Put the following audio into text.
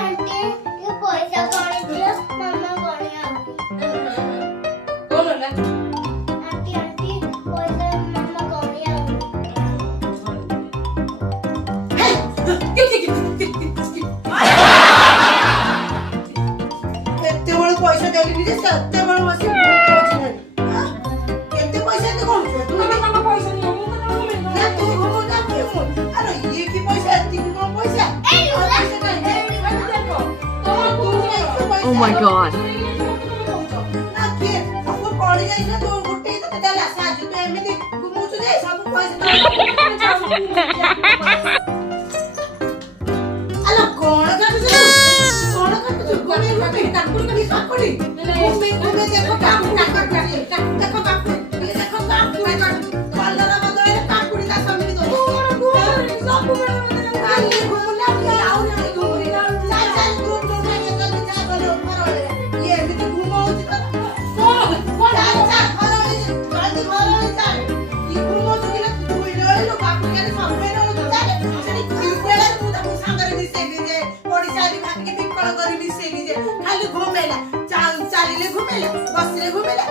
Aunty ये पैसा कौन दिया मामा कौन कोण होला आंटी आंटी पैसा मामा कौन କେତେବେଳେ ପଇସା ଦେଲିନି ଯେ ସେତେବେଳେ ବସି କେତେ ପଇସା ଏତେ କହୁଛୁ ତୁ ମାମା ପଇସା ନିଅ ମୁଁ କେତେ ଘୁମେଇ ନା ତୁ ଘୁମଉନା କିଏ ମୁଁ ଆରେ ଇଏ କି ପଇସା ଏତିକି କଣ ପଇସା Oh my god. ନା କିଏ ସବୁ ପଡି ଯାଇ ନା ତୋ ଗୋଟେ ତତେ ଦେଲା ସାହାଯ୍ୟ ତୁ ଏମିତି ଘୁମଉଛୁ ଯେ ସବୁ ପଇସା ଆଲୋ କଣ କାଟୁଛୁ ଘୁମେଇ ଘୁମେଇ କାକୁଡି କାକୁଡି ଘୁମେଇ ଘୁମେଇ ଦେଖ କାକୁଡି ଦେଖ କାକୁଡି ଦେଖ କାକୁଡି କଲର ବଦଳରେ କାକୁଡି ତା ସମିତି ଦଉଛୁ ଆଲି ଘୁମୁନା ଆଉ ନାହିଁ ଘୁମୁନି ଚାଲ ଚାଲ ତୁ ନାହିଁ ଜଲ୍ଦି ଯା ଗଲେ ଉପର ଇଏ ଏମିତି ଘୁମଉଛି ତ ଚାଲ ଚାଲ ଘର ଜଲ୍ଦି ଘର ଚାଲ ଇ ଘୁମଉଛୁ କି ନା ତୁ ରହିଲୁ ବାପୁ କାଲି ସବୁବେଳେ ରହିଲୁ ଚାଲ ସେଠି ବେଳେ ମୁଁ ତାକୁ ସାଙ୍ଗରେ ମିଶେଇଲି ଯେ ପଡ଼ିଶାଲି ଭାବିକି ବିକଳ କରି ମିଶେଇଲି ଯେ ଖାଲି ଘୁମେଇଲା ଚାଲିଲେ ଘୁମେଇଲା ବସିଲେ ଘୁମେଇଲା